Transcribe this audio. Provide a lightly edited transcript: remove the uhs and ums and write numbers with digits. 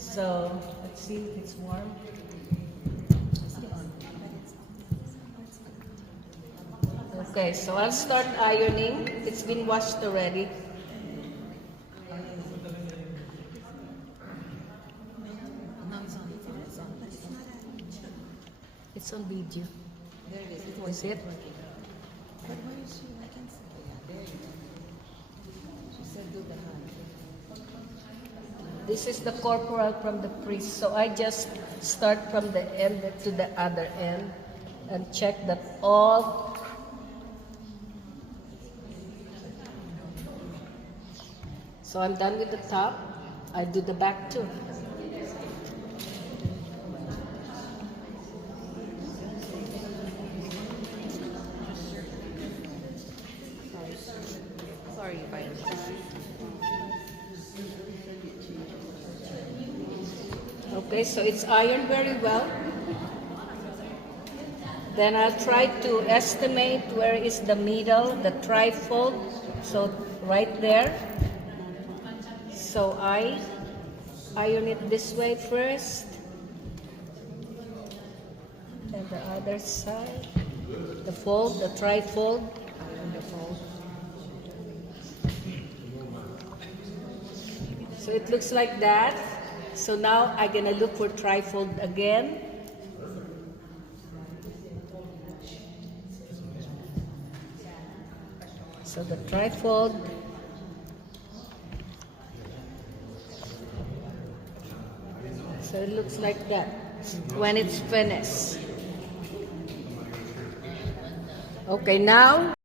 So, let's see if it's warm. Okay, so I'll start ironing. It's been washed already. It's on video. There it is. Is it? But where is she? I can see. Yeah, there you go. She said do the hand. This is the corporal from the priest. So I just start from the end to the other end and check that all. So I'm done with the top. I do the back too. Sorry if I Okay, so it's ironed very well. Then I'll try to estimate where is the middle, the trifold. So right there. So I iron it this way first. And the other side. The fold, the trifold. iron the fold. So it looks like that. So now I'm gonna look for trifold again. So the trifold. So it looks like that when it's finished. Okay, now